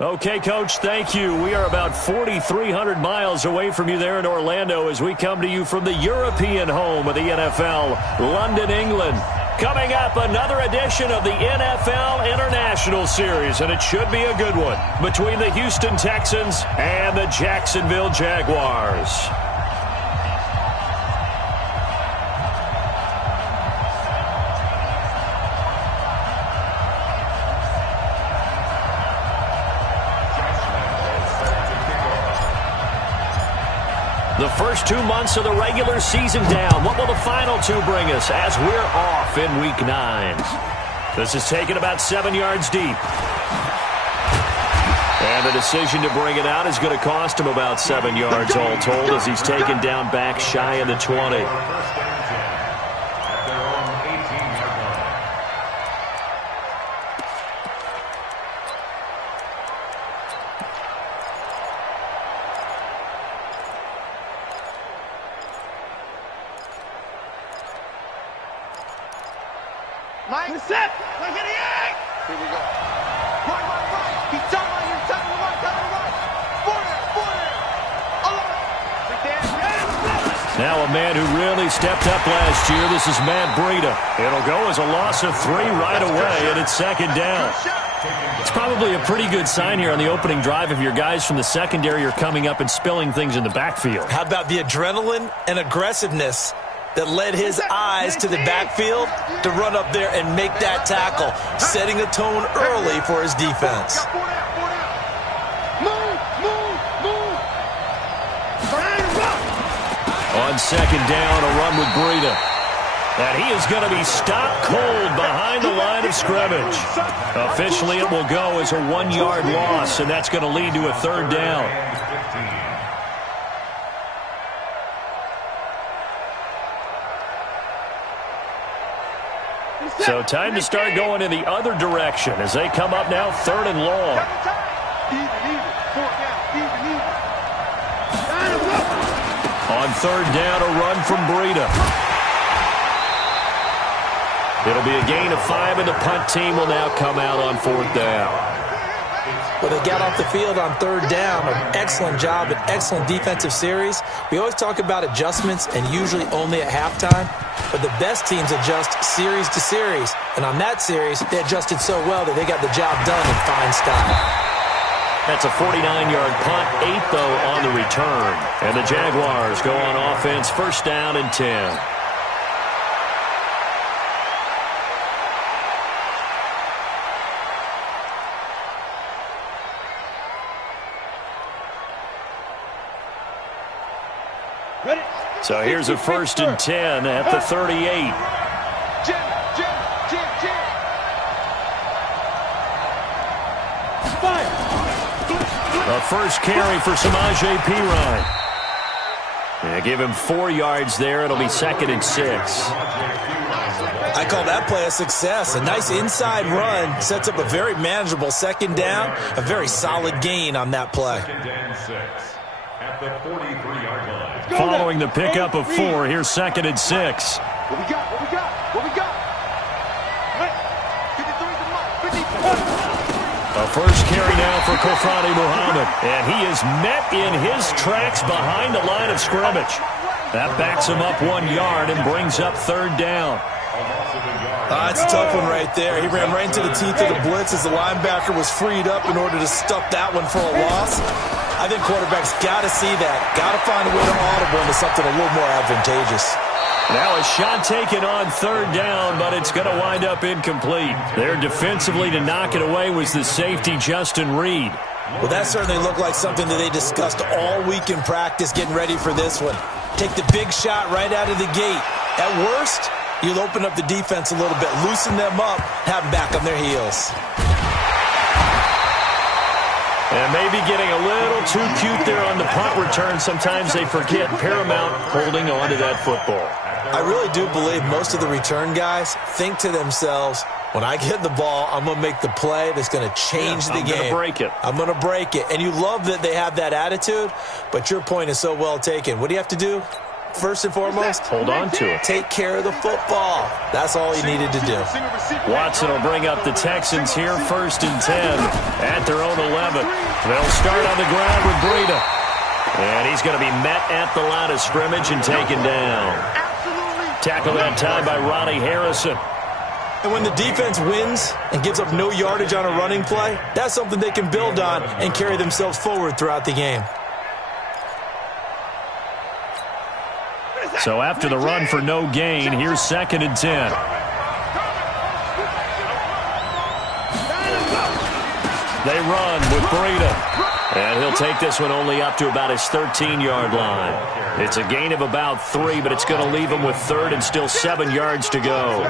Okay, Coach, thank you. We are about 4,300 miles away from you there in Orlando as we come to you from the European home of the NFL, London, England. Coming up, another edition of the NFL International Series, and it should be a good one, between the Houston Texans and the Jacksonville Jaguars. The first 2 months of the regular season down. What will the final two bring us as we're off in Week 9? This is taken about 7 yards deep. And the decision to bring it out is going to cost him about 7 yards all told as he's taken down back shy of the 20. Now a man who really stepped up last year. This is Matt Breida. It'll go as a loss of 3 right away, and it's second down. It's probably a pretty good sign here on the opening drive if your guys from the secondary are coming up and spilling things in the backfield. How about the adrenaline and aggressiveness that led his eyes to the backfield to run up there and make that tackle, setting a tone early for his defense. On second down, a run with Breida. And he is going to be stopped cold behind the line of scrimmage. Officially, it will go as a 1-yard loss, and that's going to lead to a third down. So time to start going in the other direction as they come up now 3rd and long. On 3rd down, a run from Breida. It'll be a gain of 5, and the punt team will now come out on 4th down. Well, they got off the field on 3rd down. An excellent job, an excellent defensive series. We always talk about adjustments, and usually only at halftime. But the best teams adjust series to series. And on that series, they adjusted so well that they got the job done in fine style. That's a 49-yard punt, 8 though on the return. And the Jaguars go on offense, 1st down and 10. So here's a 1st and 10 at the 38. A first carry for Samaje Perine. They give him 4 yards there. It'll be 2nd and 6. I call that play a success. A nice inside run sets up a very manageable 2nd down. A very solid gain on that play. At the 43-yard line. Following the pickup of 4, here's 2nd and 6. What we got? What we got? What we got? A first carry now for Kofani Muhammad. And he is met in his tracks behind the line of scrimmage. That backs him up 1 yard and brings up 3rd down. That's a tough one right there. He ran right into the teeth of the blitz as the linebacker was freed up in order to stuff that one for a loss. I think quarterbacks got to see that. Got to find a way to audible into something a little more advantageous. Now a shot taken on 3rd down, but it's going to wind up incomplete. There defensively to knock it away was the safety, Justin Reed. Well, that certainly looked like something that they discussed all week in practice getting ready for this one. Take the big shot right out of the gate. At worst, you'll open up the defense a little bit, loosen them up, have them back on their heels. And maybe getting a little too cute there on the punt return. Sometimes they forget paramount holding on to that football. I really do believe most of the return guys think to themselves, when I get the ball, I'm going to make the play that's going to change the game. I'm going to break it. I'm going to break it. And you love that they have that attitude, but your point is so well taken. What do you have to do? First and foremost, hold on to it. Take care of the football. That's all he needed to do. Watson will bring up the Texans here, 1st and 10 at their own 11. They'll start on the ground with Breida. And he's going to be met at the line of scrimmage and taken down. Tackle that time by Ronnie Harrison. And when the defense wins and gives up no yardage on a running play, that's something they can build on and carry themselves forward throughout the game. So after the run for no gain, here's 2nd and 10. They run with Breida. And he'll take this one only up to about his 13-yard line. It's a gain of about 3, but it's going to leave him with 3rd and still 7 yards to go.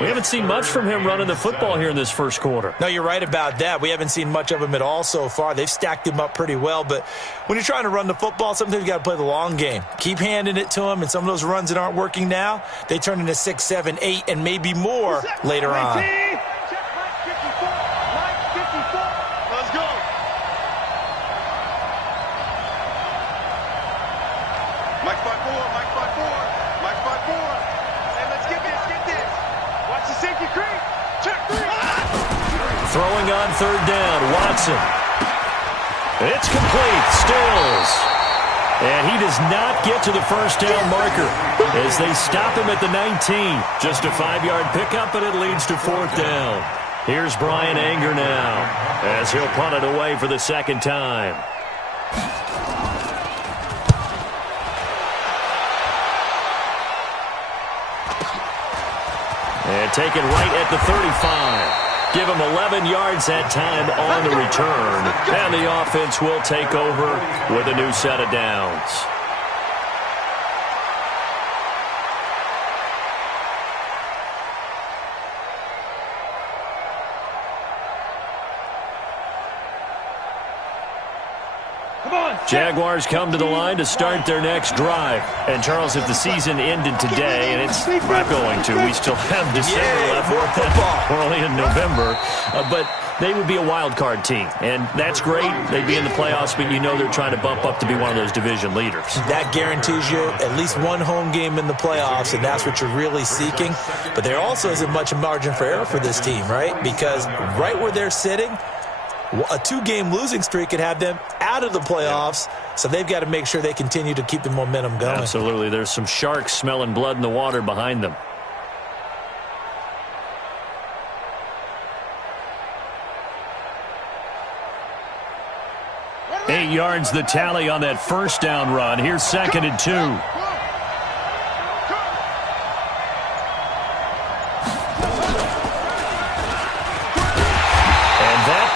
We haven't seen much from him running the football here in this first quarter. No, you're right about that. We haven't seen much of him at all so far. They've stacked him up pretty well, but when you're trying to run the football, sometimes you got to play the long game. Keep handing it to him, and some of those runs that aren't working now, they turn into 6, 7, 8, and maybe more later on. Throwing on 3rd down, Watson. It's complete, Stills. And he does not get to the first down marker as they stop him at the 19. Just a 5-yard pickup, and it leads to 4th down. Here's Brian Anger now as he'll punt it away for the 2nd time. And taken right at the 35. Give him 11 yards that time on the return. And the offense will take over with a new set of downs. Jaguars come to the line to start their next drive. And, Charles, if the season ended today, and it's not going to, we still have December left. More football. We're only in November. But they would be a wild card team. And that's great. They'd be in the playoffs, but you know they're trying to bump up to be one of those division leaders. That guarantees you at least one home game in the playoffs, and that's what you're really seeking. But there also isn't much margin for error for this team, right? Because right where they're sitting, a 2-game losing streak could have them out of the playoffs, so they've got to make sure they continue to keep the momentum going. Absolutely. There's some sharks smelling blood in the water behind them. Eight yards the tally on that first down run. Here's 2nd and 2.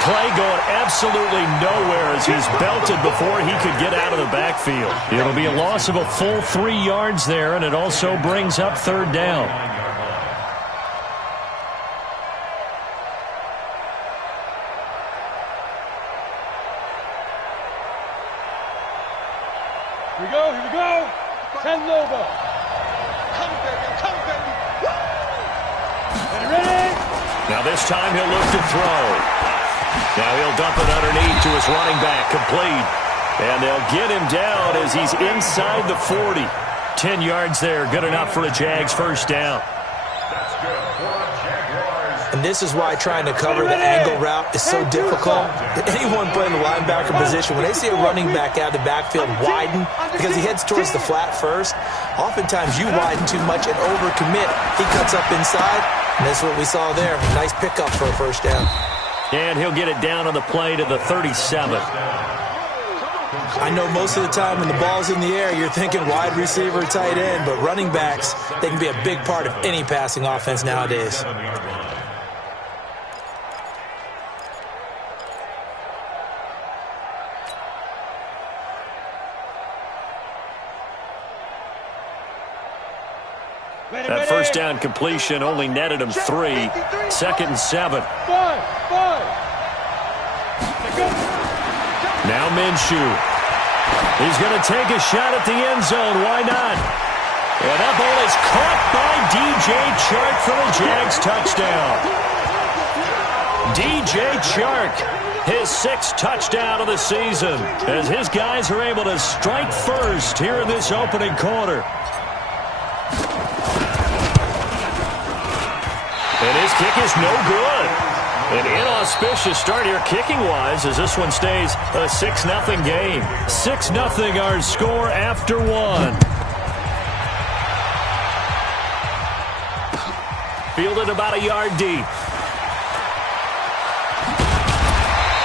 Play going absolutely nowhere as he's belted before he could get out of the backfield. It'll be a loss of a full 3 yards there, and it also brings up 3rd down. Here we go, here we go. 10 Nova. Come, baby. Ready? Now this time he'll look to throw. Now he'll dump it underneath to his running back, complete. And they'll get him down as he's inside the 40. 10 yards there, good enough for a Jags first down. And this is why trying to cover the angle route is so difficult. Anyone playing the linebacker position, when they see a running back out of the backfield widen because he heads towards the flat first, oftentimes you widen too much and overcommit. He cuts up inside, and that's what we saw there. Nice pickup for a first down. And he'll get it down on the play to the 37. I know most of the time when the ball's in the air, you're thinking wide receiver, tight end, but running backs, they can be a big part of any passing offense nowadays. That first down completion only netted him 3. 2nd and 7. Now Minshew. He's going to take a shot at the end zone. Why not? And that ball is caught by DJ Chark for the Jags touchdown. DJ Chark, his 6th touchdown of the season, as his guys are able to strike first here in this opening quarter. And his kick is no good. An inauspicious start here kicking-wise as this one stays a 6-0 game. 6-0 our score after one. Fielded about a yard deep.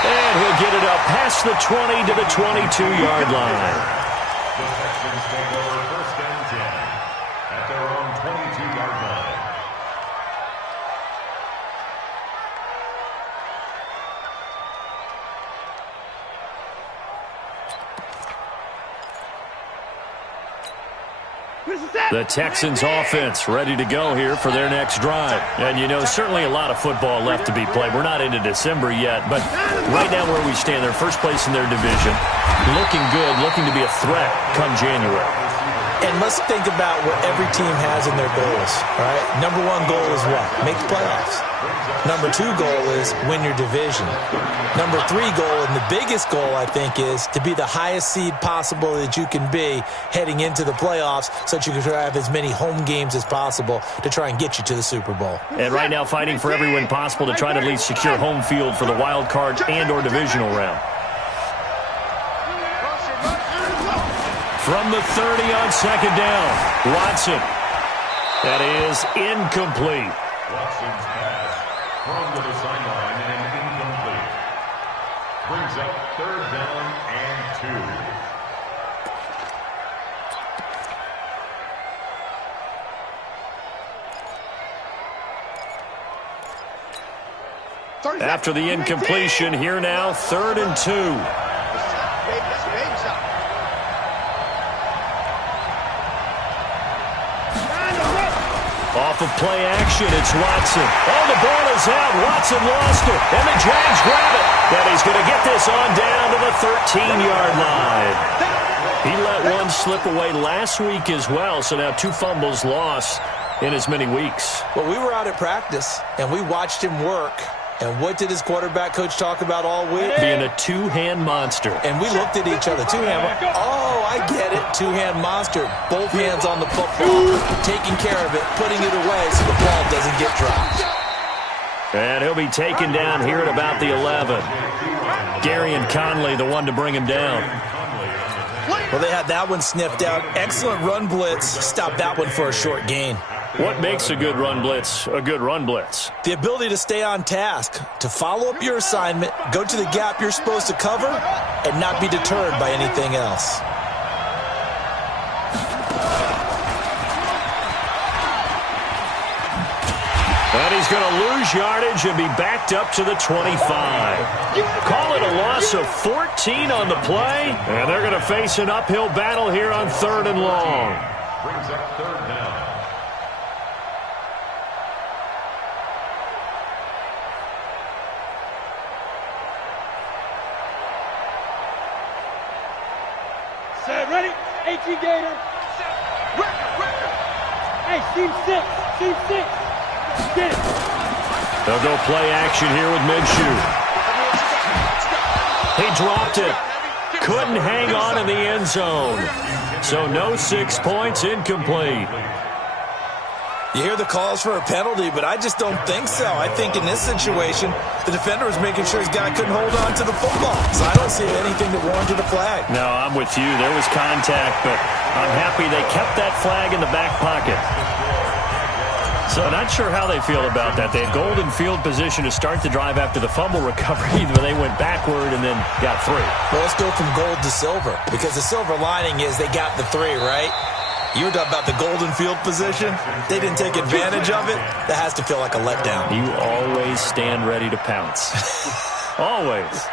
And he'll get it up past the 20 to the 22-yard line. The Texans take over 1st and 10 at their own 22-yard line. The Texans offense ready to go here for their next drive. And, you know, certainly a lot of football left to be played. We're not into December yet, but right now where we stand, they're first place in their division. Looking good, looking to be a threat come January. And let's think about what every team has in their goals, all right? Number 1 goal is what? Make the playoffs. Number 2 goal is win your division. Number 3 goal, and the biggest goal, I think, is to be the highest seed possible that you can be heading into the playoffs so that you can have as many home games as possible to try and get you to the Super Bowl. And right now fighting for every win possible to try to at least secure home field for the wild card and or divisional round. From the 30 on 2nd down, Watson. That is incomplete. Watson's pass thrown to the sideline and incomplete. Brings up 3rd down and 2. After the incompletion, here now, 3rd and 2. Off of play action, it's Watson. Oh, the ball is out. Watson lost it, and the Jags grab it. And he's going to get this on down to the 13-yard line. He let one slip away last week as well, so now 2 fumbles lost in as many weeks. Well, we were out at practice, and we watched him work. And what did his quarterback coach talk about all week? Being a 2-hand monster. And we looked at each other. 2-hand. Oh, I get it. 2-hand monster. Both hands on the football. Taking care of it. Putting it away so the ball doesn't get dropped. And he'll be taken down here at about the 11. Gary and Conley, the one to bring him down. Well, they had that one sniffed out. Excellent run blitz. Stopped that one for a short gain. What makes a good run blitz a good run blitz? The ability to stay on task, to follow up your assignment, go to the gap you're supposed to cover, and not be deterred by anything else. And he's going to lose yardage and be backed up to the 25. Call it a loss of 14 on the play, and they're going to face an uphill battle here on 3rd and long. Brings up 3rd down. Ready? 18 Gator. Hey, team 6. Team 6. Get it. They'll go play action here with Minshew. He dropped it. Couldn't hang on in the end zone. So no 6 points, incomplete. You hear the calls for a penalty, but I just don't think so. I think in this situation, the defender was making sure his guy couldn't hold on to the football. So I don't see anything that warranted a flag. No, I'm with you. There was contact, but I'm happy they kept that flag in the back pocket. So not sure how they feel about that. They had golden field position to start the drive after the fumble recovery, but they went backward and then got 3. Well, let's go from gold to silver, because the silver lining is they got the 3, right? You were talking about the golden field position. They didn't take advantage of it. That has to feel like a letdown. You always stand ready to pounce. Always.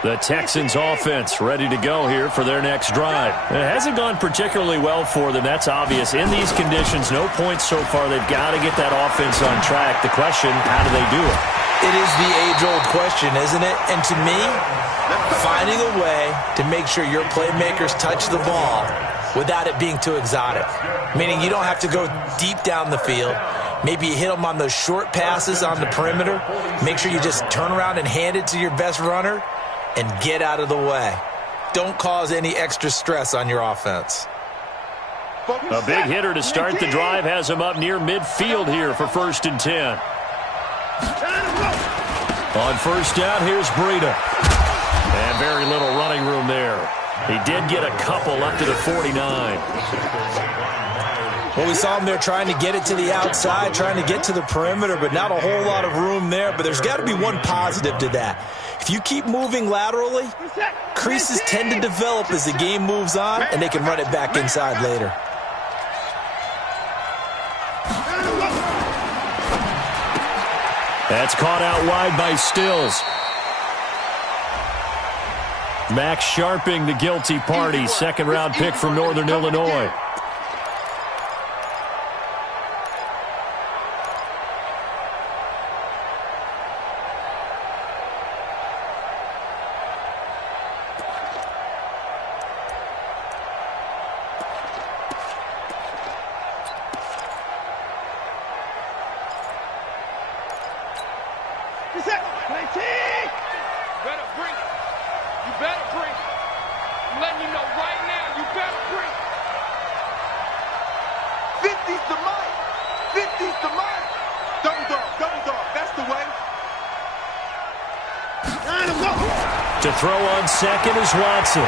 The Texans offense ready to go here for their next drive. It hasn't gone particularly well for them. That's obvious. In these conditions, no points so far. They've got to get that offense on track. The question, how do they do it? It is the age-old question, isn't it? And to me, finding a way to make sure your playmakers touch the ball without it being too exotic. Meaning you don't have to go deep down the field. Maybe you hit them on those short passes on the perimeter. Make sure you just turn around and hand it to your best runner and get out of the way. Don't cause any extra stress on your offense. A big hitter to start the drive has him up near midfield here for 1st and 10. On 1st down, here's Breida. And very little running room there. He did get a couple up to the 49. Well, we saw him there trying to get it to the outside, trying to get to the perimeter, but not a whole lot of room there. But there's got to be one positive to that. If you keep moving laterally, creases tend to develop as the game moves on, and they can run it back inside later. That's caught out wide by Stills. Max Sharping, the guilty party, 2nd-round pick from Northern Illinois. To throw on 2nd is Watson.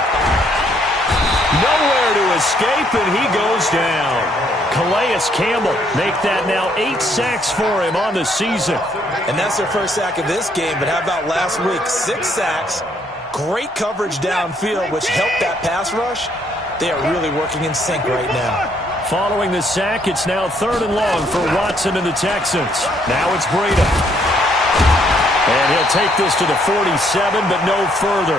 Nowhere to escape, and he goes down. Calais Campbell make that now 8 sacks for him on the season. And that's their first sack of this game, but how about last week? 6 sacks, great coverage downfield, which helped that pass rush. They are really working in sync right now. Following the sack, it's now 3rd and long for Watson and the Texans. Now it's Breida. And he'll take this to the 47, but no further,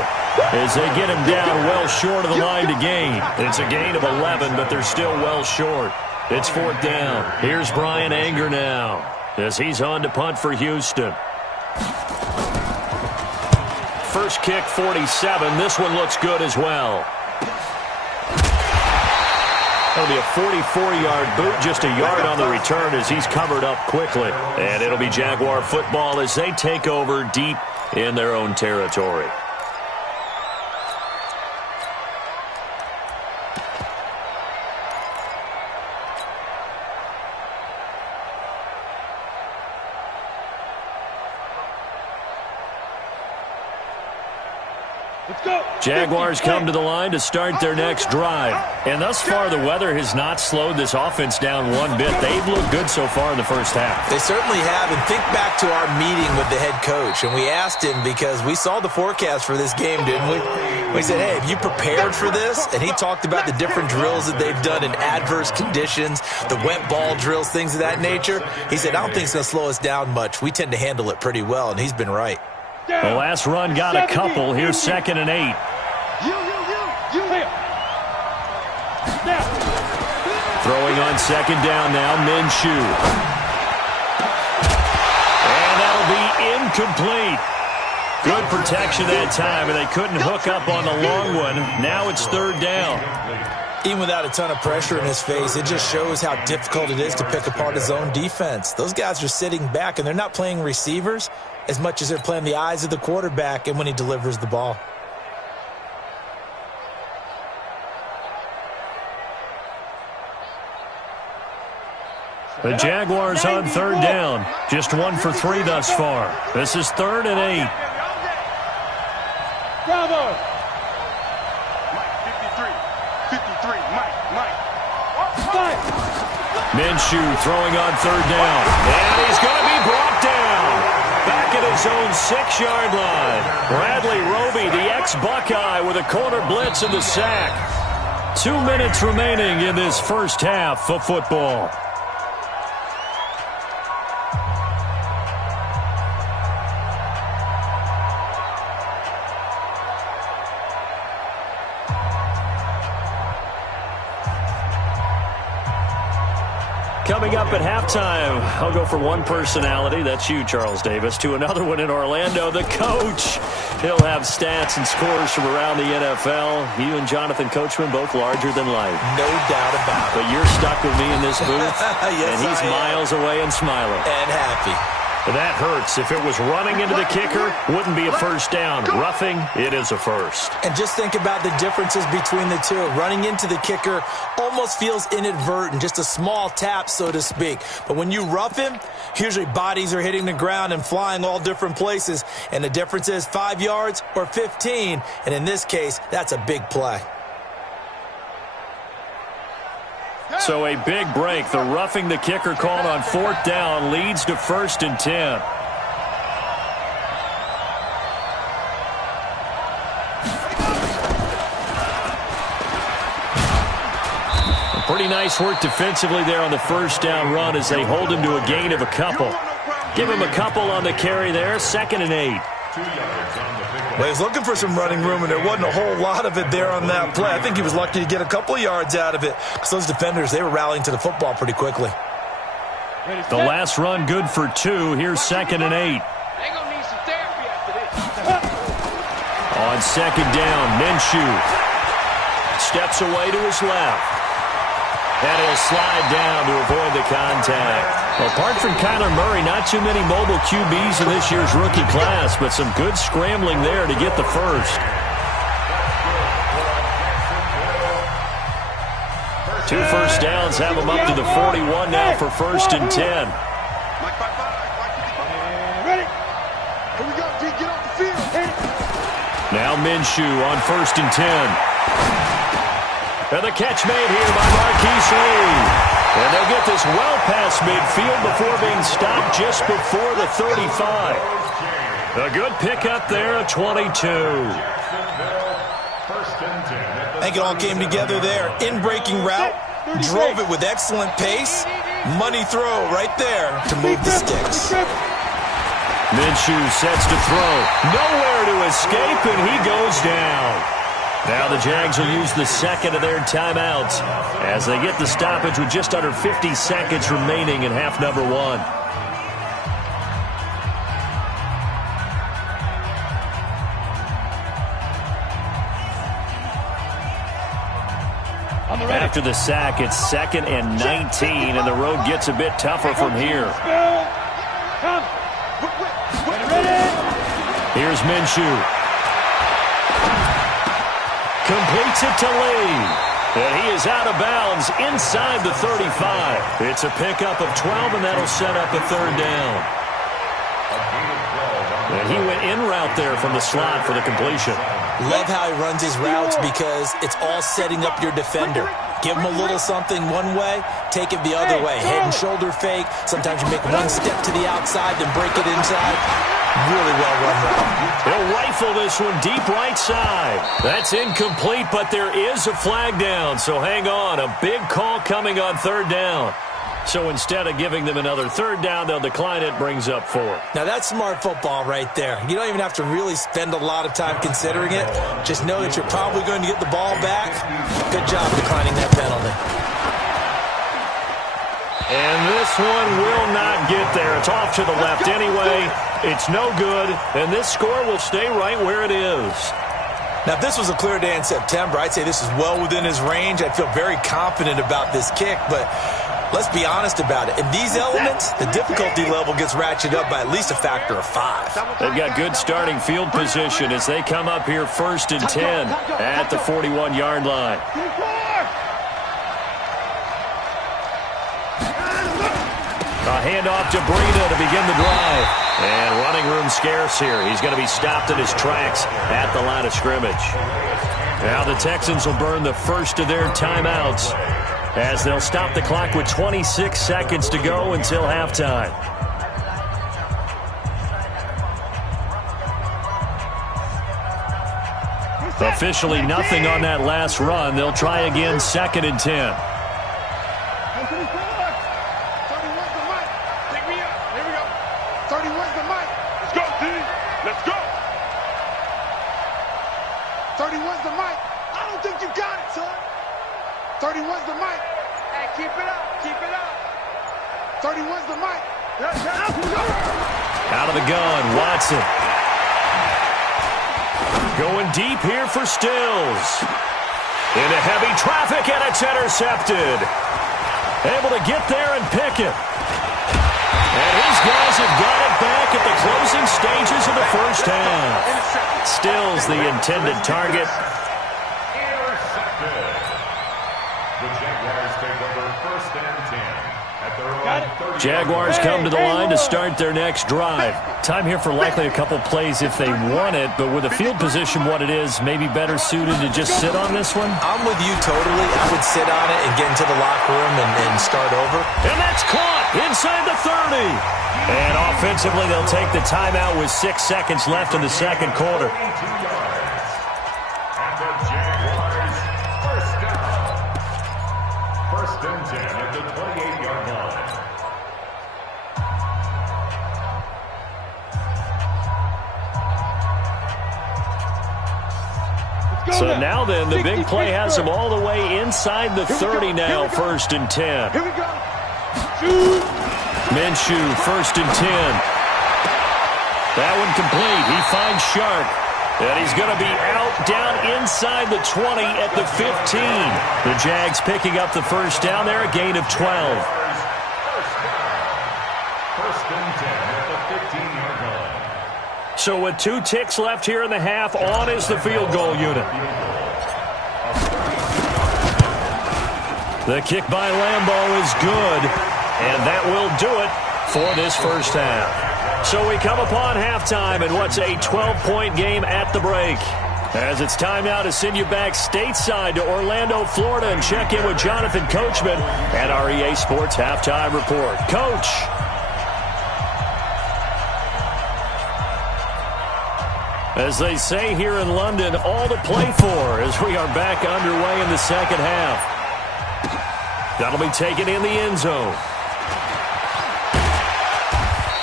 as they get him down well short of the line to gain. It's a gain of 11, but they're still well short. It's 4th down. Here's Brian Anger now, as he's on to punt for Houston. First kick, 47. This one looks good as well. That'll be a 44-yard boot, just a yard on the return as he's covered up quickly. And it'll be Jaguar football as they take over deep in their own territory. Jaguars come to the line to start their next drive. And thus far, the weather has not slowed this offense down one bit. They've looked good so far in the first half. They certainly have. And think back to our meeting with the head coach. And we asked him, because we saw the forecast for this game, didn't we? We said, hey, have you prepared for this? And he talked about the different drills that they've done in adverse conditions, the wet ball drills, things of that nature. He said, I don't think it's going to slow us down much. We tend to handle it pretty well, and he's been right. The last run got a couple. Here's 2nd and 8. Throwing on 2nd down now, Minshew. And that'll be incomplete. Good protection that time, and they couldn't hook up on the long one. Now it's 3rd down. Even without a ton of pressure in his face, it just shows how difficult it is to pick apart his own defense. Those guys are sitting back, and they're not playing receivers as much as they're playing the eyes of the quarterback and when he delivers the ball. The Jaguars on 3rd down. Just 1 for 3 thus far. This is 3rd and 8. Bravo! 53, Mike. Minshew throwing on 3rd down. And he's going to be brought down. Back at his own 6-yard line. Bradley Roby, the ex-Buckeye, with a corner blitz and the sack. 2 minutes remaining in this first half of football. Coming up at halftime, I'll go from one personality, that's you, Charles Davis, to another one in Orlando, the coach. He'll have stats and scores from around the NFL. You and Jonathan Coachman, both larger than life. No doubt about it. But you're stuck with me in this booth, yes, and he's miles away and smiling. And happy. That hurts. If it was running into the kicker, wouldn't be a first down. Roughing, it is a first. And just think about the differences between the two. Running into the kicker almost feels inadvertent, just a small tap, so to speak. But when you rough him, usually bodies are hitting the ground and flying all different places. And the difference is 5 yards or 15. And in this case, that's a big play. So a big break. The roughing the kicker called on 4th down leads to 1st and 10. Pretty nice work defensively there on the 1st down run as they hold him to a gain of a couple. Give him a couple on the carry there. 2nd and 8. Well, he was looking for some running room, and there wasn't a whole lot of it there on that play. I think he was lucky to get a couple of yards out of it because those defenders, they were rallying to the football pretty quickly. The last run good for 2. Here's 2nd and 8. They gonna need some therapy after this. On 2nd down, Minshew steps away to his left. And he'll slide down to avoid the contact. Apart from Kyler Murray, not too many mobile QBs in this year's rookie class, but some good scrambling there to get the first. 2 first downs have them up to the 41 now for 1st and 10. Ready? Here we go, D. Get off the field. Now Minshew on 1st and 10. And the catch made here by Marquise Lee. And they'll get this well past midfield before being stopped just before the 35. A good pickup there, a 22. I think it all came together there. In-breaking route, drove it with excellent pace. Money throw right there to move the sticks. Minshew sets to throw. Nowhere to escape, and he goes down. Now the Jags will use the second of their timeouts as they get the stoppage with just under 50 seconds remaining in half number 1. After the sack, it's 2nd and 19, and the road gets a bit tougher from here. Here's Minshew. Completes it to Lee. And he is out of bounds inside the 35. It's a pickup of 12, and that'll set up a 3rd down. And he went in route there from the slot for the completion. Love how he runs his routes because it's all setting up your defender. Give him a little something one way, take it the other way. Head and shoulder fake. Sometimes you make one step to the outside, then break it inside. Really well run route. He'll rifle this one deep right side. That's incomplete, but there is a flag down, so hang on. A big call coming on 3rd down. So instead of giving them another 3rd down, they'll decline it, brings up 4. Now that's smart football right there. You don't even have to really spend a lot of time considering it. Just know that you're probably going to get the ball back. Good job declining that penalty. And this one will not get there. It's off to the left anyway. It's no good, and this score will stay right where it is. Now, if this was a clear day in September, I'd say this is well within his range. I'd feel very confident about this kick, but let's be honest about it. In these elements, the difficulty level gets ratcheted up by at least a factor of 5. They've got good starting field position as they come up here 1st and 10 at the 41-yard line. A handoff to Breida to begin the drive. And running room scarce here. He's going to be stopped in his tracks at the line of scrimmage. Now the Texans will burn the first of their timeouts as they'll stop the clock with 26 seconds to go until halftime. Officially nothing on that last run. They'll try again 2nd and 10. 31's the mic. Out of the gun, Watson. Going deep here for Stills. Into heavy traffic, and it's intercepted. Able to get there and pick it. And his guys have got it back at the closing stages of the first half. Stills the intended target. Intercepted. The Jaguars take over 1st and 10 at their own 30. Jaguars come to the line to start their next drive. Time here for likely a couple plays if they want it, but with the field position what it is, maybe better suited to just sit on this one? I'm with you totally. I would sit on it and get into the locker room and start over. And that's caught inside the 30. And offensively, they'll take the timeout with 6 seconds left in the second quarter. 22 yards. And the Jaguars first down. 1st and 10 at the 28-yard line. So now then, the big play has them all the way inside the 30 now, 1st and 10. Here we go. Shoot. Minshew, 1st and 10. That one complete. He finds Sharp. And he's going to be out down inside the 20 at the 15. The Jags picking up the first down there, a gain of 12. First down. 1st and 10 at the 15-yard line. So with 2 ticks left here in the half, on is the field goal unit. The kick by Lambeau is good, and that will do it for this first half. So we come upon halftime in what's a 12-point game at the break. As it's time now to send you back stateside to Orlando, Florida, and check in with Jonathan Coachman at our EA Sports Halftime Report. Coach. As they say here in London, all to play for as we are back underway in the second half. That'll be taken in the end zone.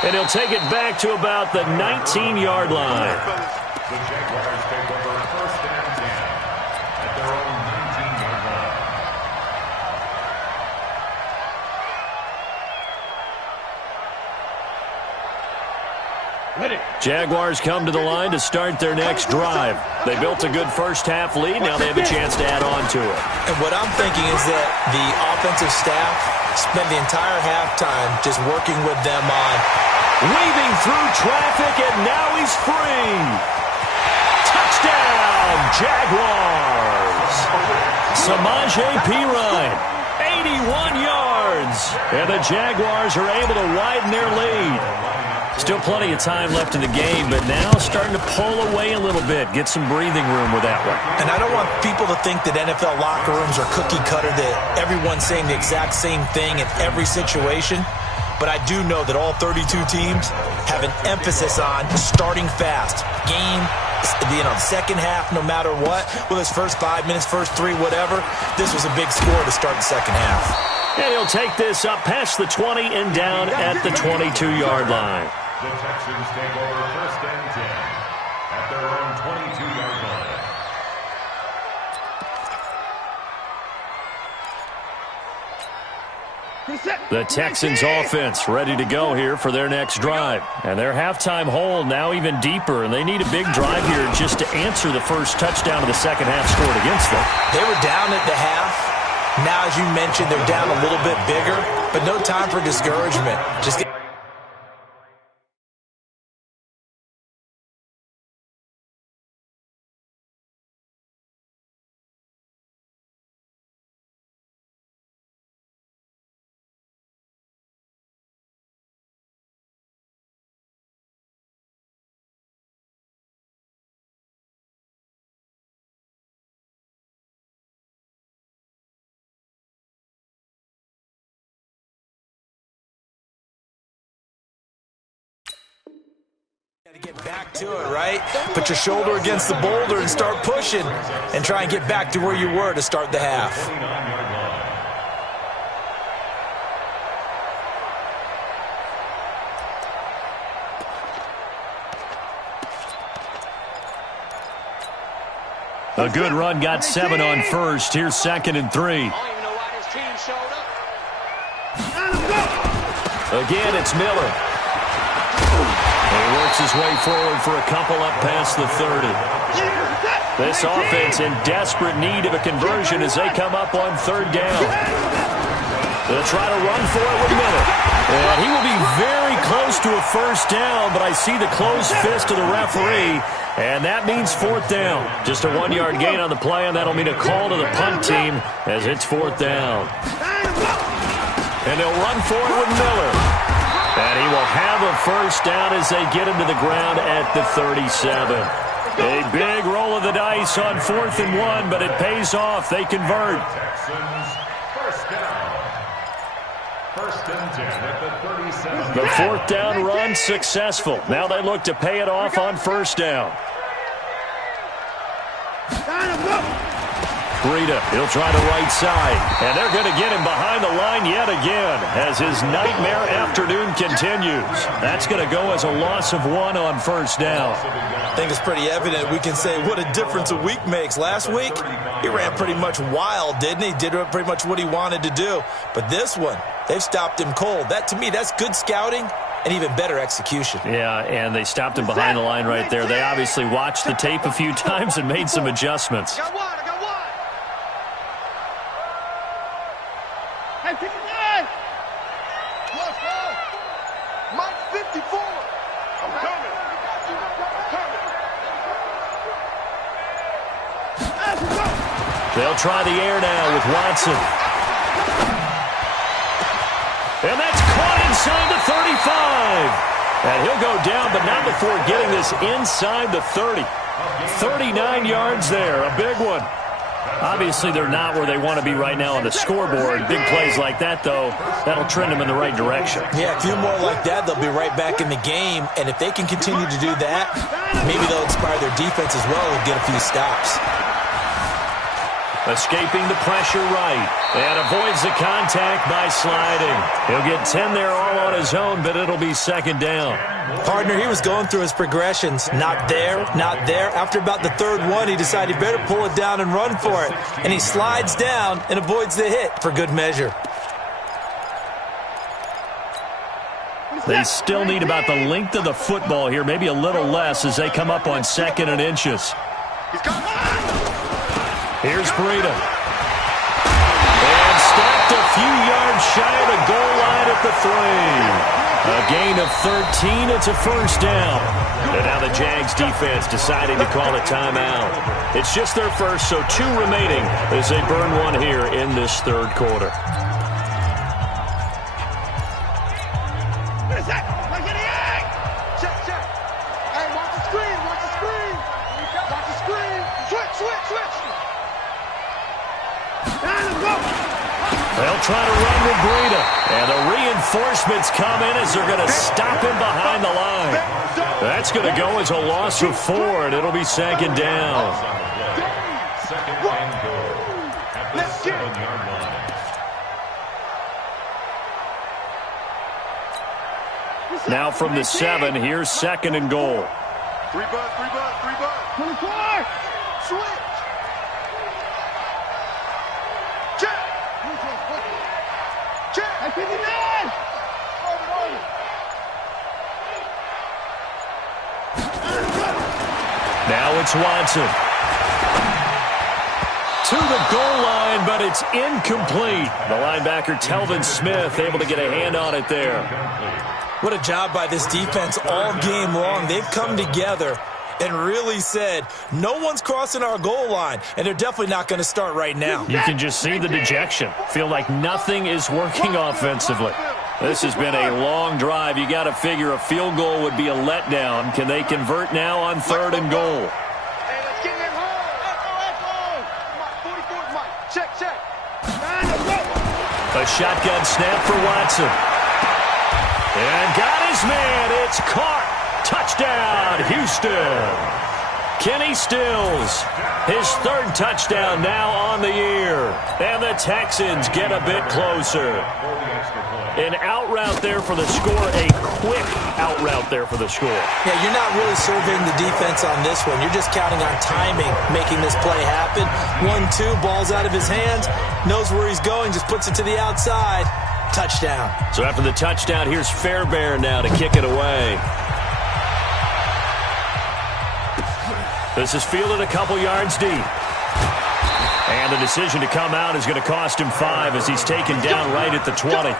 And he'll take it back to about the 19-yard line. The Jaguars take over 1st and 10 at their own 19-yard line. Ready. Jaguars come to the line to start their next drive. They built a good first-half lead. Now they have a chance to add on to it. And what I'm thinking is that the offensive staff spent the entire halftime just working with them on weaving through traffic, and now he's free. Touchdown, Jaguars. Samaje Perine, 81 yards. And the Jaguars are able to widen their lead. Still plenty of time left in the game, but now starting to pull away a little bit, get some breathing room with that one. And I don't want people to think that NFL locker rooms are cookie cutter, that everyone's saying the exact same thing in every situation. But I do know that all 32 teams have an emphasis on starting fast. Game, second half, no matter what. Whether it's first 5 minutes, first 3, whatever. This was a big score to start the second half. And he'll take this up past the 20 and down at the 22-yard line. The Texans take over 1st and 10 at their own 22-yard line. The Texans offense ready to go here for their next drive. And their halftime hole now even deeper, and they need a big drive here just to answer the first touchdown of the second half scored against them. They were down at the half. Now, as you mentioned, they're down a little bit bigger, but no time for discouragement. Just get to get back to it, right? Put your shoulder against the boulder and start pushing and try and get back to where you were to start the half. 29-yard line. A good run got 7 on first. Here's 2nd and 3. I don't even know why this team showed up. Again, it's Miller. He works his way forward for a couple up past the 30. This offense in desperate need of a conversion as they come up on third down. They'll try to run for it with Miller. And he will be very close to a first down, but I see the closed fist of the referee, and that means fourth down. Just a 1-yard gain on the play, and that'll mean a call to the punt team as it's fourth down. And they'll run for it with Miller. And he will have a first down as they get him to the ground at the 37. A big roll of the dice on 4th and 1, but it pays off. They convert. Texans, first down. First and 10 at the 37. The fourth down run successful. Now they look to pay it off on first down. Breida, he'll try the right side. And they're going to get him behind the line yet again as his nightmare afternoon continues. That's going to go as a loss of 1 on first down. I think it's pretty evident. We can say what a difference a week makes. Last week, he ran pretty much wild, didn't he? Did pretty much what he wanted to do. But this one, they've stopped him cold. That, to me, that's good scouting and even better execution. Yeah, and they stopped him behind the line right there. They obviously watched the tape a few times and made some adjustments. I got one. Hey, 59. Close ball. Mike 54. I'm coming. They'll try the air now with Watson. And that's caught inside the 35. And he'll go down, but not before getting this inside the 30. 39 yards there, a big one. Obviously, they're not where they want to be right now on the scoreboard. Big plays like that, though, that'll trend them in the right direction. Yeah, a few more like that, they'll be right back in the game. And if they can continue to do that, maybe they'll inspire their defense as well and get a few stops. Escaping the pressure right. And avoids the contact by sliding. He'll get 10 there all on his own, but it'll be second down. Partner, he was going through his progressions. Not there, not there. After about the third one, he decided he better pull it down and run for it. And he slides down and avoids the hit for good measure. They still need about the length of the football here, maybe a little less as they come up on 2nd and inches. Here's Breida. And stopped a few yards shy of the goal line at the 3. A gain of 13. It's a first down. And now the Jags defense deciding to call a timeout. It's just their first, so 2 remaining as they burn 1 here in this third quarter. What is that? Check. Hey, watch the screen. Watch the screen. Switch. They'll try to run with Breida. And the reinforcements come in as they're going to stop him behind the line. That's going to go as a loss of 4, and it'll be second down. Second and goal at the 7-yard line. Now from the 7, here's 2nd and goal. 3 butt. 24. Switch. Check. 59. Now it's Watson. To the goal line, but it's incomplete. The linebacker, Telvin Smith, able to get a hand on it there. What a job by this defense all game long. They've come together and really said, no one's crossing our goal line, and they're definitely not going to start right now. You can just see the dejection. Feel like nothing is working offensively. This has been a long drive. You got to figure a field goal would be a letdown. Can they convert now on 3rd and goal? Hey, let's get him home. Echo. 44's Mike. Check. A shotgun snap for Watson. And got his man. It's caught. Touchdown, Houston. Kenny Stills, his 3rd touchdown now on the year. And the Texans get a bit closer. An out route there for the score, a quick out route there for the score. Yeah, you're not really surveying the defense on this one. You're just counting on timing, making this play happen. 1-2, ball's out of his hands, knows where he's going, just puts it to the outside. Touchdown. So after the touchdown, here's Fairbairn now to kick it away. This is fielded a couple yards deep. And the decision to come out is going to cost him 5 as he's taken down right at the 20.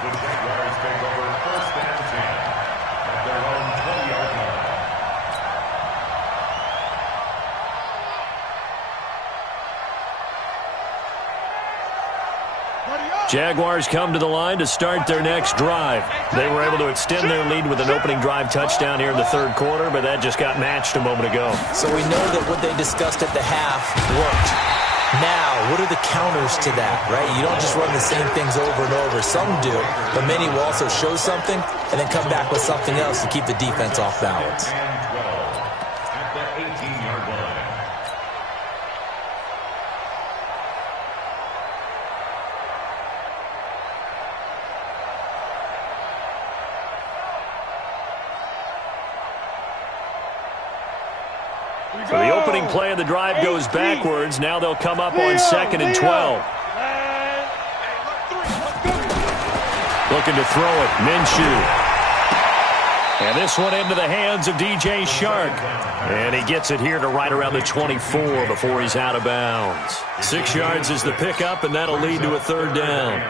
Jaguars come to the line to start their next drive. They were able to extend their lead with an opening drive touchdown here in the third quarter, but that just got matched a moment ago. So we know that what they discussed at the half worked. Now, what are the counters to that, right? You don't just run the same things over and over. Some do, but many will also show something and then come back with something else to keep the defense off balance. At the 18-yard line. So the opening play of the drive goes backwards. Now they'll come up on 2nd and 12. Looking to throw it. Minshew. And this one into the hands of DJ Shark. And he gets it here to right around the 24 before he's out of bounds. 6 yards is the pickup, and that'll lead to a third down.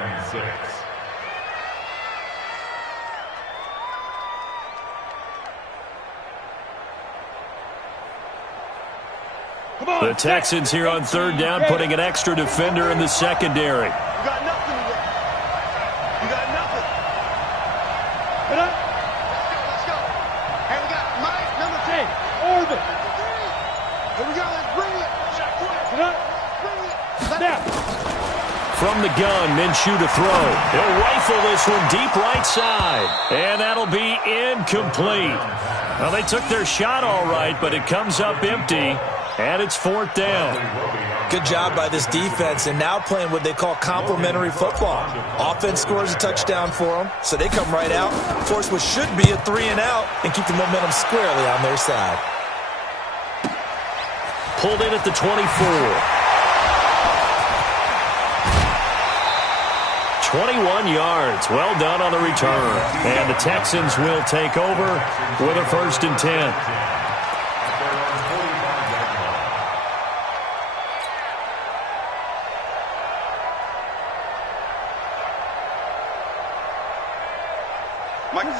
The Texans here on third down, putting an extra defender in the secondary. You got nothing today. You got nothing. Get up. Let's go. Hey, we got Mike, number 10. Orbit. Here we go. Let's bring it. Get up. Bring it. Now. From the gun, Minshew to throw. He'll rifle this one deep right side. And that'll be incomplete. Well, they took their shot all right, but it comes up empty. And it's 4th down. Good job by this defense, and now playing what they call complementary football. Offense scores a touchdown for them, so they come right out, force what should be a 3-and-out, and keep the momentum squarely on their side. Pulled in at the 24. 21 yards. Well done on the return. And the Texans will take over with a 1st and 10.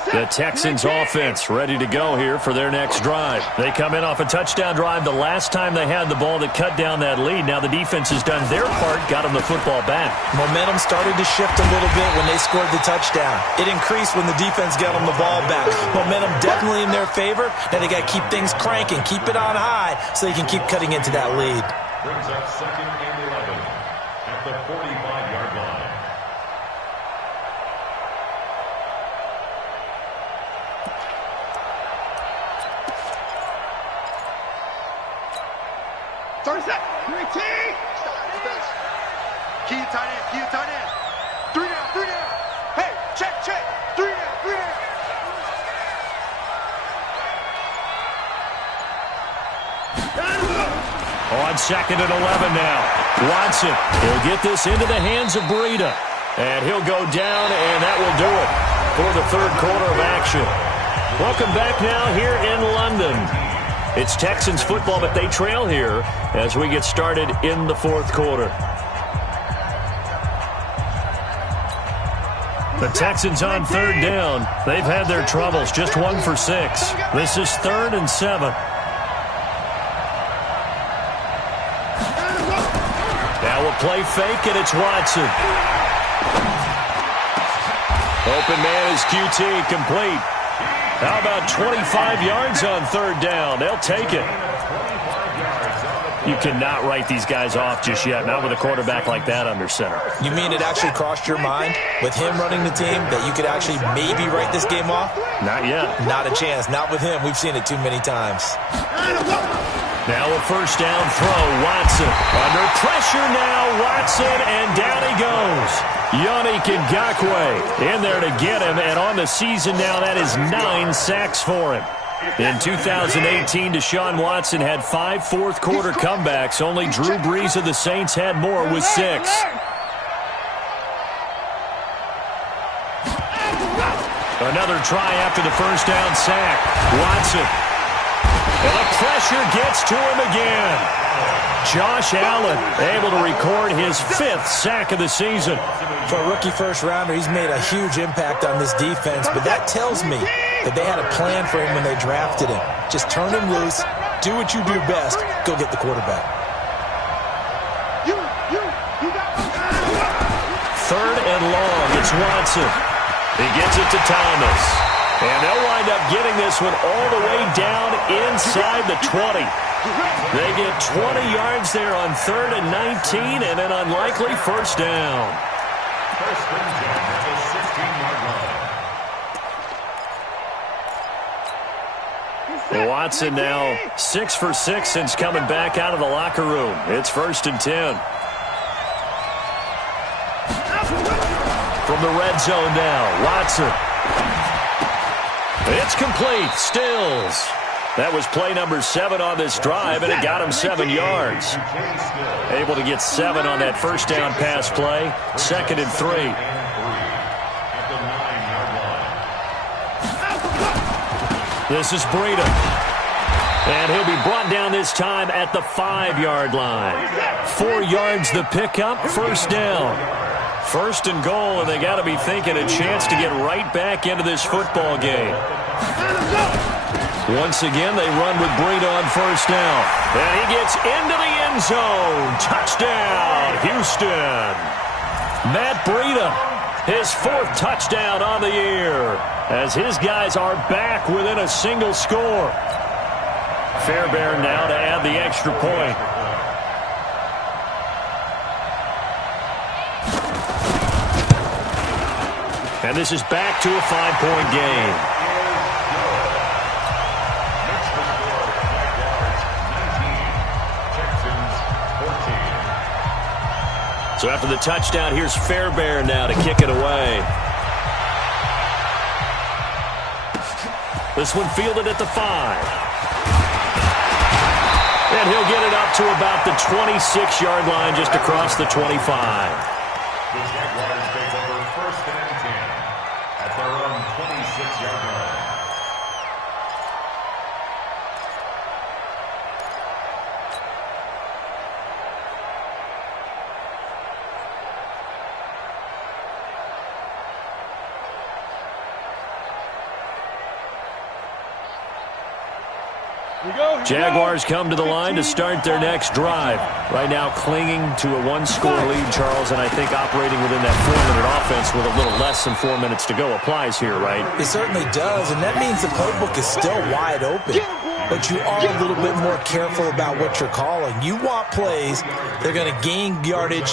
The Texans offense ready to go here for their next drive. They come in off a touchdown drive the last time they had the ball that cut down that lead. Now the defense has done their part, got them the football back. Momentum started to shift a little bit when they scored the touchdown. It increased when the defense got them the ball back. Momentum definitely in their favor. Now they got to keep things cranking, keep it on high so they can keep cutting into that lead. Brings up 2nd and 11 at the 45-yard line. Key tight end, key tight end. 3 down, 3 down. Hey, check, check. 3 down, 3 down. On 2nd and 11 now. Watson, he'll get this into the hands of Breida. And he'll go down, and that will do it for the third quarter of action. Welcome back now here in London. It's Texans football, but they trail here as we get started in the fourth quarter. The Texans on third down. They've had their troubles, just 1 for 6. This is 3rd and 7. Now we'll play fake, and it's Watson. Open man is QT, complete. How about 25 yards on third down? They'll take it. You cannot write these guys off just yet, not with a quarterback like that under center. You mean it actually crossed your mind with him running the team that you could actually maybe write this game off? Not yet. Not a chance. Not with him. We've seen it too many times. Now a first down throw. Watson under pressure now. Watson, and down he goes. Yannick Ngakoue in there to get him, and on the season now, that is 9 sacks for him. In 2018, Deshaun Watson had 5 fourth-quarter comebacks. Only Drew Brees of the Saints had more with 6. Another try after the first down sack. Watson. And the pressure gets to him again. Josh Allen able to record his 5th sack of the season. For a rookie first-rounder, he's made a huge impact on this defense, but that tells me that they had a plan for him when they drafted him. Just turn him loose, do what you do best, go get the quarterback. 3rd and long, it's Watson. He gets it to Thomas. And they'll wind up getting this one all the way down inside the 20. They get 20 yards there on 3rd and 19 and an unlikely first down. First and 10 at the 16-yard line. Watson now 6 for 6 since coming back out of the locker room. It's 1st and 10. From the red zone now, Watson. It's complete. Stills. That was play number 7 on this drive, and it got him 7 yards. Able to get 7 on that first down pass play. 2nd and 3. This is Breida. And he'll be brought down this time at the 5-yard line. 4 yards the pickup, first down. 1st and goal, and they got to be thinking a chance to get right back into this football game. Once again, they run with Breida on first down. And he gets into the end zone. Touchdown, Houston. Matt Breida, his 4th touchdown on the year, as his guys are back within a single score. Fairbairn now to add the extra point. And this is back to a 5-point game. Next to score, Jaguars 19, Texans 14. So after the touchdown, here's Fairbairn now to kick it away. This one fielded at the 5. And he'll get it up to about the 26-yard line, just across the 25. The Jaguars take over 1st and 10 at their own 26-yard line. Jaguars come to the line to start their next drive. Right now clinging to a 1-score lead, Charles, and I think operating within that 4-minute offense with a little less than 4 minutes to go applies here, right? It certainly does, and that means the playbook is still wide open. But you are a little bit more careful about what you're calling. You want plays, they're going to gain yardage,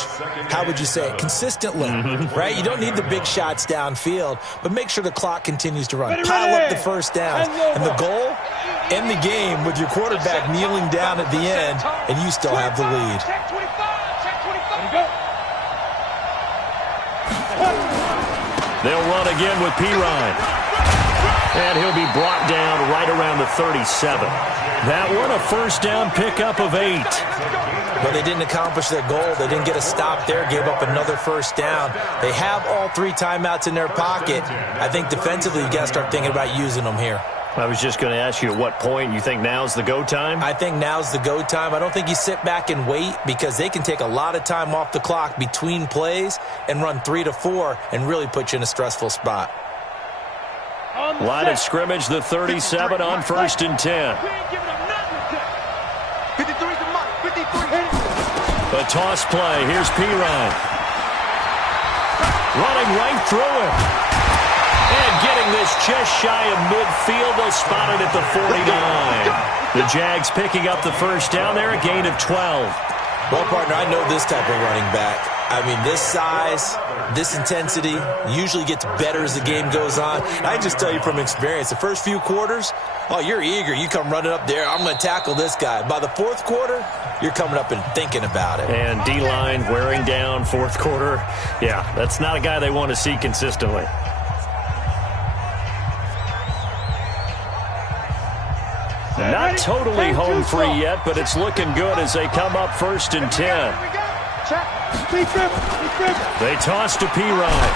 how would you say it, consistently, right? You don't need the big shots downfield, but make sure the clock continues to run. Pile up the first downs, and the goal, end the game with your quarterback kneeling down at the end, and you still have the lead. They'll run again with Pirine. And he'll be brought down right around the 37. That one a first down pickup of 8. But they didn't accomplish their goal. They didn't get a stop there, gave up another first down. They have all 3 timeouts in their pocket. I think defensively you got to start thinking about using them here. I was just going to ask you at what point you think now's the go time? I think now's the go time. I don't think you sit back and wait, because they can take a lot of time off the clock between plays and run 3 to 4 and really put you in a stressful spot. Line of scrimmage, the 37 on 1st and 10. A toss play. Here's Pirine. Running right through him. And getting this just shy of midfield. They'll spot it at the 49. The Jags picking up the first down there, a gain of 12. Well, partner, I know this type of running back. I mean, this size, this intensity usually gets better as the game goes on. And I just tell you from experience, the first few quarters, oh, you're eager. You come running up there, I'm going to tackle this guy. By the 4th quarter, you're coming up and thinking about it. And D-line wearing down 4th quarter. Yeah, that's not a guy they want to see consistently. Not totally home free yet, but it's looking good as they come up 1st and 10. They toss to Pirine.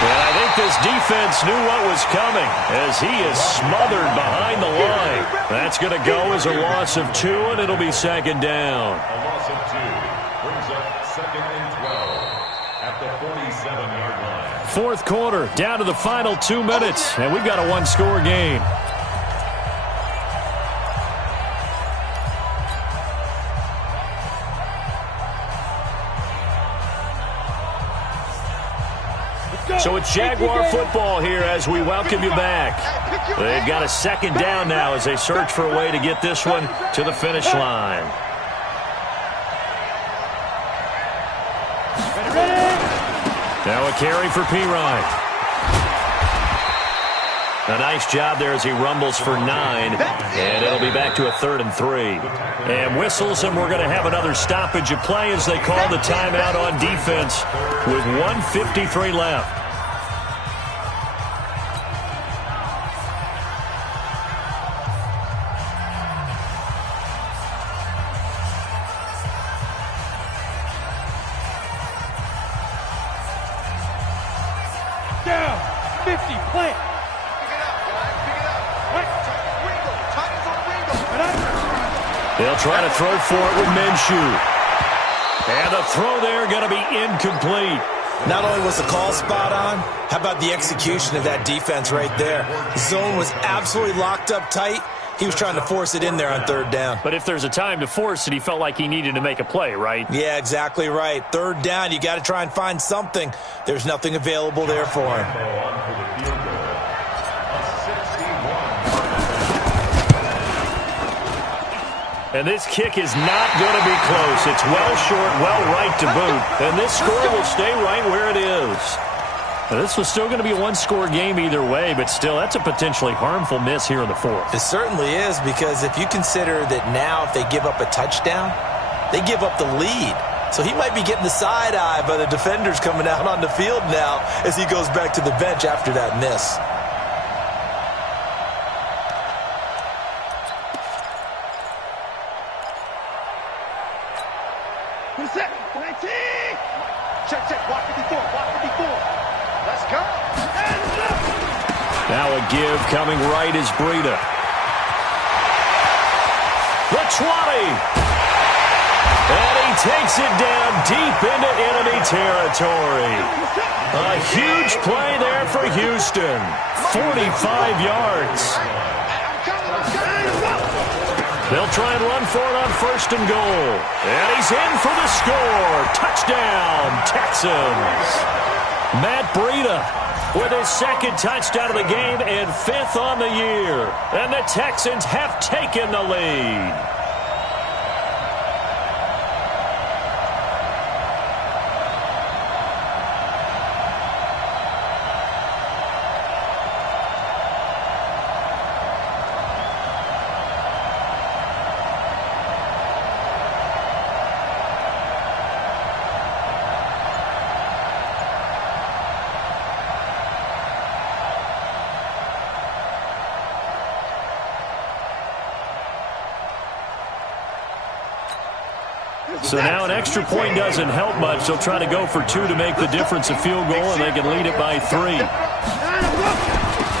And I think this defense knew what was coming as he is smothered behind the line. That's going to go as a loss of 2, and it'll be second down. A loss of 2 brings up second and 12 at the 47-yard line. Fourth quarter, down to the final 2 minutes, and we've got a one-score game. So it's Jaguar football here as we welcome you back. They've got a second down now as they search for a way to get this one to the finish line. Now a carry for P-Ryan. A nice job there as he rumbles for 9, and it'll be back to a 3rd and 3. And whistles, and we're going to have another stoppage of play as they call the timeout on defense with 1:53 left. Down, 50, play. They'll try to throw for it with Minshew. And the throw there going to be incomplete. Not only was the call spot on, how about the execution of that defense right there? The zone was absolutely locked up tight. He was trying to force it in there on 3rd down. But if there's a time to force it, he felt like he needed to make a play, right? Yeah, exactly right. 3rd down, you got to try and find something. There's nothing available there for him. And this kick is not going to be close. It's well short, well right to boot. And this score will stay right where it is. Now, this was still going to be a one-score game either way, but still, that's a potentially harmful miss here in the 4th. It certainly is, because if you consider that now if they give up a touchdown, they give up the lead. So he might be getting the side eye by the defenders coming out on the field now as he goes back to the bench after that miss. Set, 19. Check, walk 54, walk 54. Let's go. And now a give coming right is Breida. The 20. And he takes it down deep into enemy territory. A huge play there for Houston. 45 yards. They'll try and run for it on 1st and goal. And he's in for the score. Touchdown, Texans. Matt Breida with his 2nd touchdown of the game and 5th on the year. And the Texans have taken the lead. So now an extra point doesn't help much. They'll try to go for 2 to make the difference a field goal, and they can lead it by 3.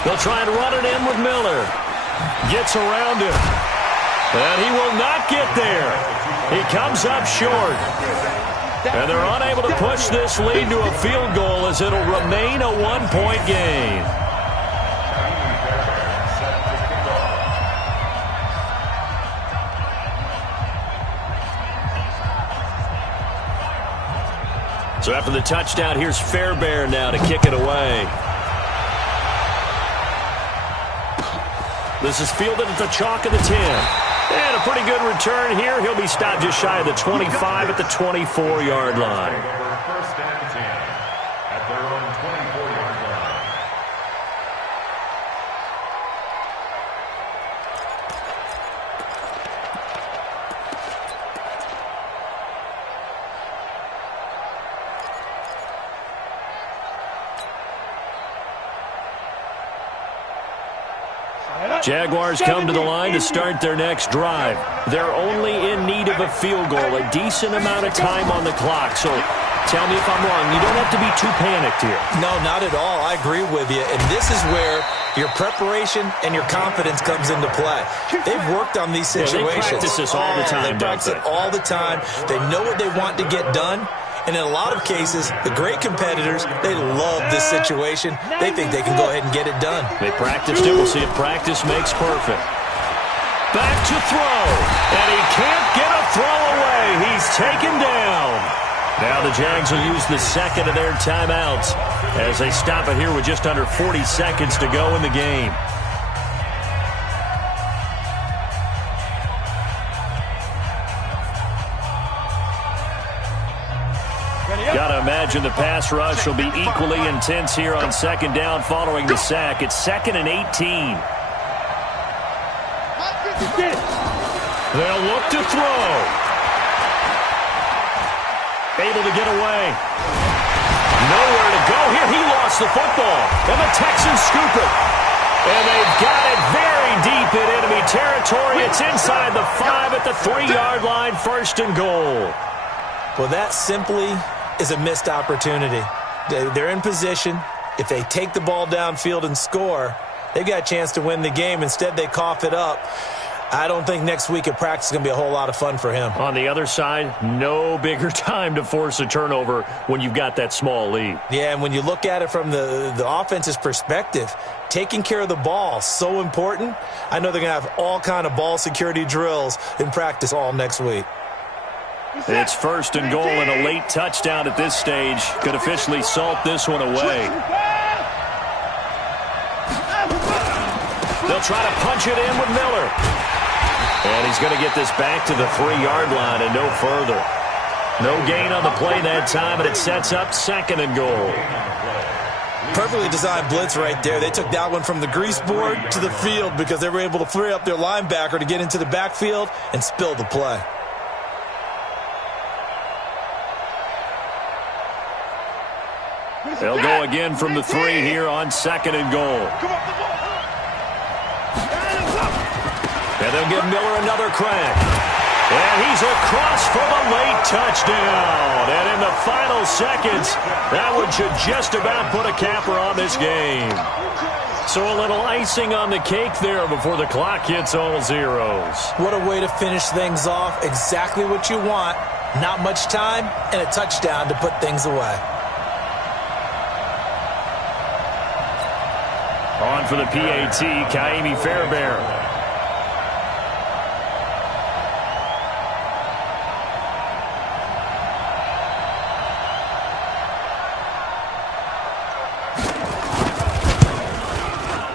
They'll try and run it in with Miller. Gets around him. And he will not get there. He comes up short. And they're unable to push this lead to a field goal as it'll remain a 1-point game. So after the touchdown, here's Fairbairn now to kick it away. This is fielded at the chalk of the 10. And a pretty good return here. He'll be stopped just shy of the 25 at the 24-yard line. First and 10 at their own 24-yard line. Jaguars come to the line to start their next drive. They're only in need of a field goal, a decent amount of time on the clock. So tell me if I'm wrong. You don't have to be too panicked here. No, not at all. I agree with you. And this is where your preparation and your confidence comes into play. They've worked on these situations. Yeah, they practice this all the time. They practice it all the time. They know what they want to get done. And in a lot of cases, the great competitors, they love this situation. They think they can go ahead and get it done. They practiced it. We'll see if practice makes perfect. Back to throw. And he can't get a throw away. He's taken down. Now the Jags will use the second of their timeouts as they stop it here with just under 40 seconds to go in the game. Got to imagine the pass rush will be equally intense here on second down following the sack. It's 2nd and 18. They'll look to throw. Able to get away. Nowhere to go here. He lost the football. And the Texans scoop it. And they've got it very deep in enemy territory. It's inside the 5 at the 3-yard line. 1st and goal. Well, that simply is a missed opportunity. They're in position. If they take the ball downfield and score, they've got a chance to win the game. Instead, they cough it up. I don't think next week at practice is going to be a whole lot of fun for him. On the other side, no bigger time to force a turnover when you've got that small lead. Yeah, and when you look at it from the offense's perspective, taking care of the ball, so important. I know they're going to have all kind of ball security drills in practice all next week. It's 1st and goal and a late touchdown at this stage. Could officially salt this one away. They'll try to punch it in with Miller. And he's going to get this back to the 3-yard line and no further. No gain on the play that time, and it sets up 2nd and goal. Perfectly designed blitz right there. They took that one from the grease board to the field because they were able to free up their linebacker to get into the backfield and spill the play. They'll go again from the 3 here on 2nd and goal. And they'll give Miller another crack. And he's across for the late touchdown. And in the final seconds, that one should just about put a capper on this game. So a little icing on the cake there before the clock hits all zeros. What a way to finish things off. Exactly what you want. Not much time and a touchdown to put things away. On for the PAT, Kaimi Fairbairn.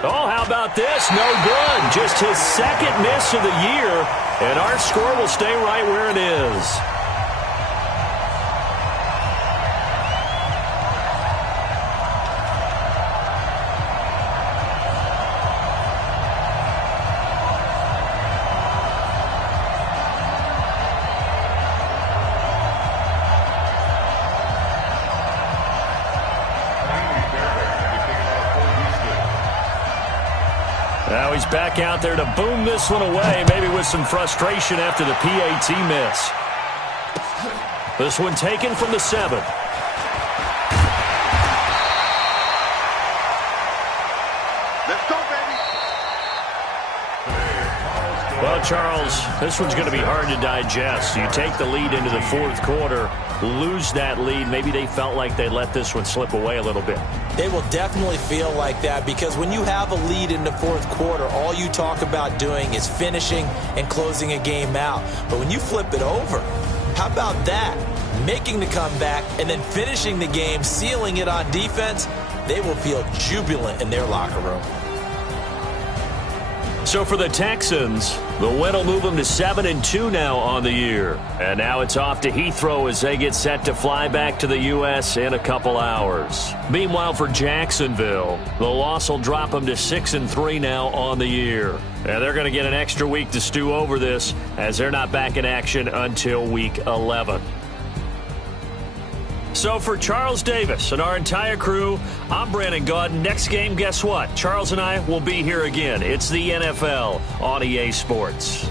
Oh, how about this? No good. Just his 2nd miss of the year, and our score will stay right where it is. Now he's back out there to boom this one away, maybe with some frustration after the PAT miss. This one taken from the 7. Let's go, baby. Well, Charles, this one's going to be hard to digest. You take the lead into the 4th quarter, lose that lead. Maybe they felt like they let this one slip away a little bit. They will definitely feel like that because when you have a lead in the 4th quarter, all you talk about doing is finishing and closing a game out. But when you flip it over, how about that? Making the comeback and then finishing the game, sealing it on defense, they will feel jubilant in their locker room. So for the Texans, the win will move them to 7-2 now on the year. And now it's off to Heathrow as they get set to fly back to the U.S. in a couple hours. Meanwhile, for Jacksonville, the loss will drop them to 6-3 now on the year. And they're going to get an extra week to stew over this as they're not back in action until week 11. So for Charles Davis and our entire crew, I'm Brandon Gaudin. Next game, guess what? Charles and I will be here again. It's the NFL on EA Sports.